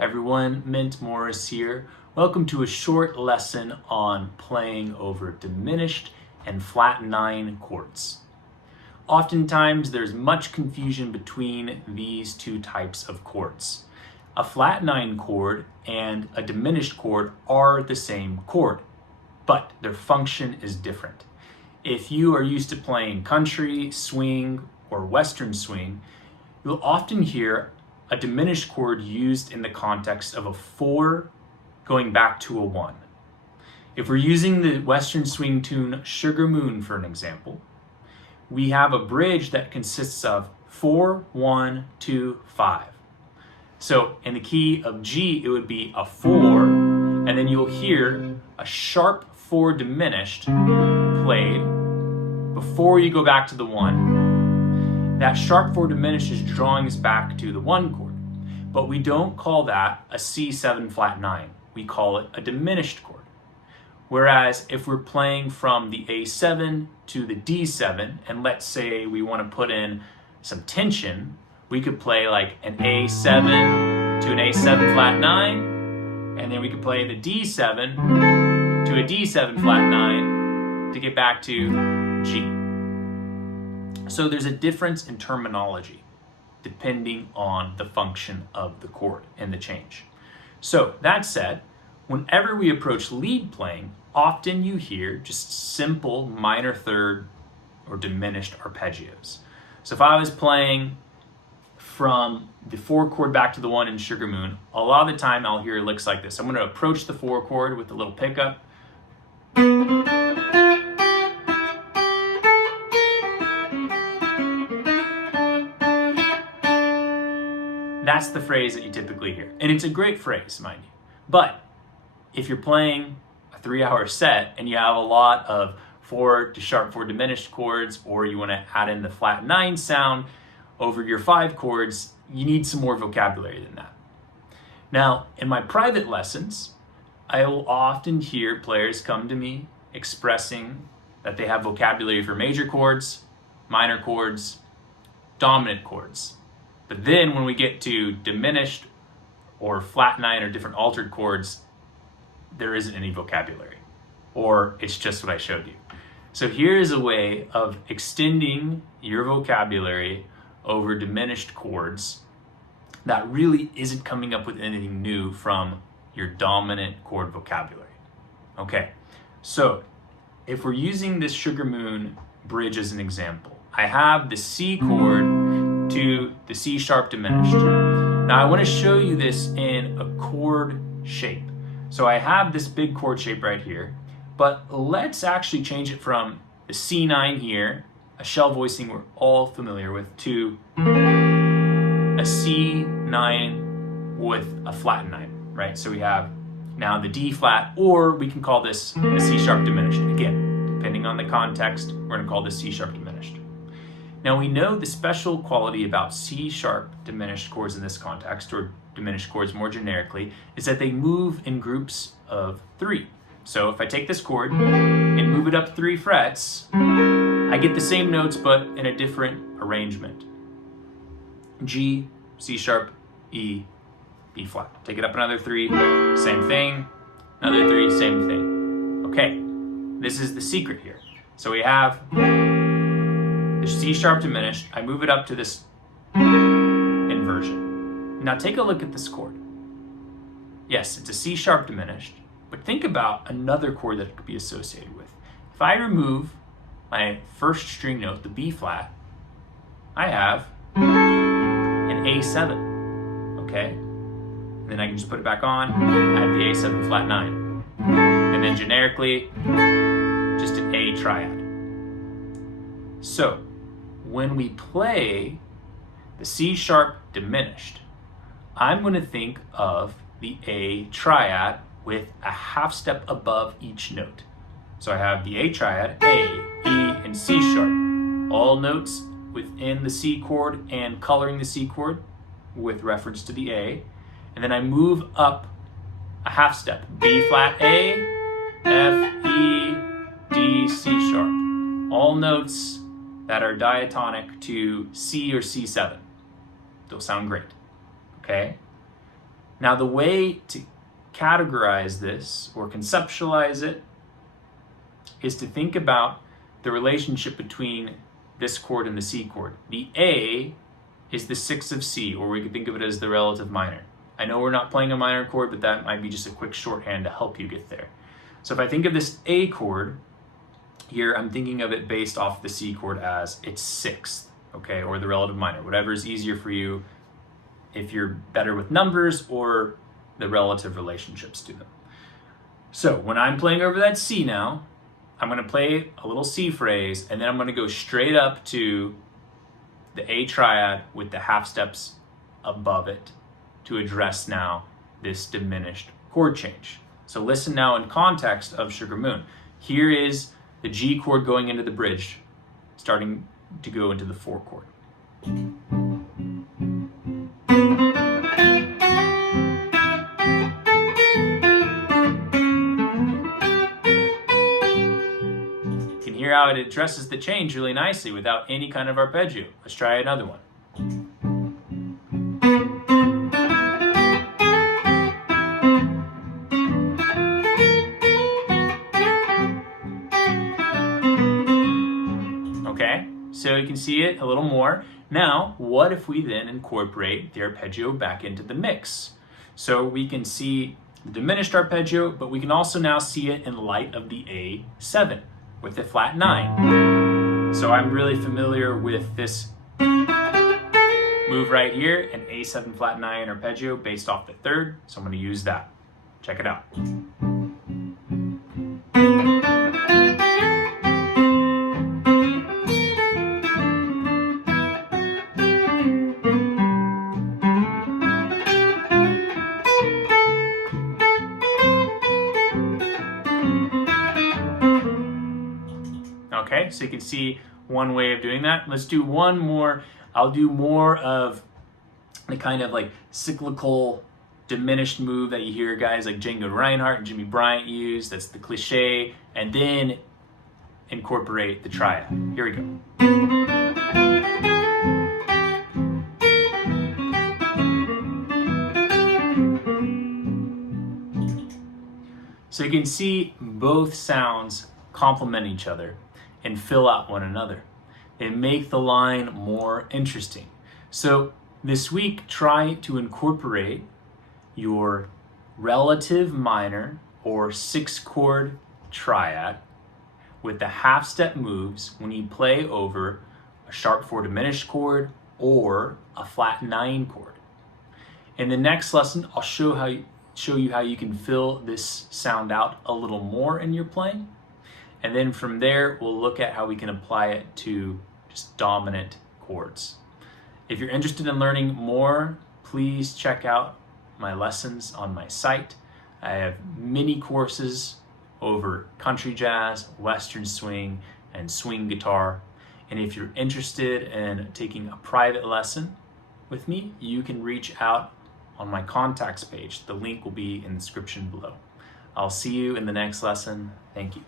Everyone, Mint Morris here. Welcome to a short lesson on playing over diminished and flat 9 chords. Oftentimes there's much confusion between these two types of chords. A flat 9 chord and a diminished chord are the same chord, but their function is different. If you are used to playing country, swing, or western swing, you'll often hear a diminished chord used in the context of a 4 going back to a 1. If we're using the western swing tune Sugar Moon for an example, we have a bridge that consists of 4, 1, 2, 5. So in the key of G, it would be a 4, and then you'll hear a sharp 4 diminished played before you go back to the 1. That sharp 4 diminished is drawing us back to the 1 chord, but we don't call that a C7 flat 9. We call it a diminished chord. Whereas if we're playing from the A7 to the D7, and let's say we want to put in some tension, we could play like an A7 to an A7 flat 9, and then we could play the D7 to a D7 flat 9 to get back to G. So there's a difference in terminology depending on the function of the chord and the change. So that said, whenever we approach lead playing, often you hear just simple minor third or diminished arpeggios. So if I was playing from the 4 chord back to the 1 in Sugar Moon, a lot of the time I'll hear licks like this. I'm going to approach the 4 chord with a little pickup. That's the phrase that you typically hear. And it's a great phrase, mind you. But if you're playing a 3-hour set and you have a lot of 4 to sharp 4 diminished chords, or you want to add in the flat 9 sound over your 5 chords, you need some more vocabulary than that. Now, in my private lessons, I will often hear players come to me expressing that they have vocabulary for major chords, minor chords, dominant chords. But then when we get to diminished or flat 9 or different altered chords, there isn't any vocabulary, or it's just what I showed you. So here's a way of extending your vocabulary over diminished chords that really isn't coming up with anything new from your dominant chord vocabulary. Okay, so if we're using this Sugar Moon bridge as an example, I have the C chord to the C sharp diminished. Now I want to show you this in a chord shape. So I have this big chord shape right here, but let's actually change it from the C9 here, a shell voicing we're all familiar with, to a C9 with a flat 9, right? So we have now the D flat, or we can call this the C sharp diminished. Again, depending on the context, we're going to call this C sharp diminished. Now we know the special quality about C sharp diminished chords in this context, or diminished chords more generically, is that they move in groups of 3. So if I take this chord and move it up 3 frets, I get the same notes but in a different arrangement. G, C sharp, E, B flat. Take it up another 3, same thing, another 3, same thing. Okay, this is the secret here. So we have the C sharp diminished, I move it up to this inversion. Now take a look at this chord. Yes, it's a C sharp diminished, but think about another chord that it could be associated with. If I remove my first string note, the B flat, I have an A7, okay? And then I can just put it back on, I have the A7 flat 9. And then generically, just an A triad. So, when we play the C sharp diminished, I'm going to think of the A triad with a half step above each note. So I have the A triad, A, E, and C sharp. All notes within the C chord and coloring the C chord with reference to the A. And then I move up a half step, B flat A, F, E, D, C sharp. All notes that are diatonic to C or C7. They'll sound great, okay? Now, the way to categorize this or conceptualize it is to think about the relationship between this chord and the C chord. The A is the 6 of C, or we could think of it as the relative minor. I know we're not playing a minor chord, but that might be just a quick shorthand to help you get there. So if I think of this A chord here, I'm thinking of it based off the C chord as its 6th, okay, or the relative minor, whatever is easier for you if you're better with numbers or the relative relationships to them. So when I'm playing over that C now, I'm going to play a little C phrase, and then I'm going to go straight up to the A triad with the half steps above it to address now this diminished chord change. So listen now in context of Sugar Moon. Here is the G chord going into the bridge, starting to go into the 4 chord. Hear how it addresses the change really nicely without any kind of arpeggio. Let's try another one. Okay, so you can see it a little more. Now, what if we then incorporate the arpeggio back into the mix? So we can see the diminished arpeggio, but we can also now see it in light of the A7. With the flat 9. So I'm really familiar with this move right here, an A7 flat 9 arpeggio based off the 3rd, so I'm going to use that. Check it out. Okay, so you can see one way of doing that. Let's do one more. I'll do more of the kind of like cyclical diminished move that you hear guys like Django Reinhardt and Jimmy Bryant use. That's the cliche. And then incorporate the triad. Here we go. So you can see both sounds complement each other and fill out one another and make the line more interesting. So this week, try to incorporate your relative minor or 6 chord triad with the half step moves when you play over a sharp 4 diminished chord or a flat 9 chord. In the next lesson, I'll show you how you can fill this sound out a little more in your playing. And then from there, we'll look at how we can apply it to just dominant chords. If you're interested in learning more, please check out my lessons on my site. I have mini courses over country jazz, western swing, and swing guitar. And if you're interested in taking a private lesson with me, you can reach out on my contacts page. The link will be in the description below. I'll see you in the next lesson. Thank you.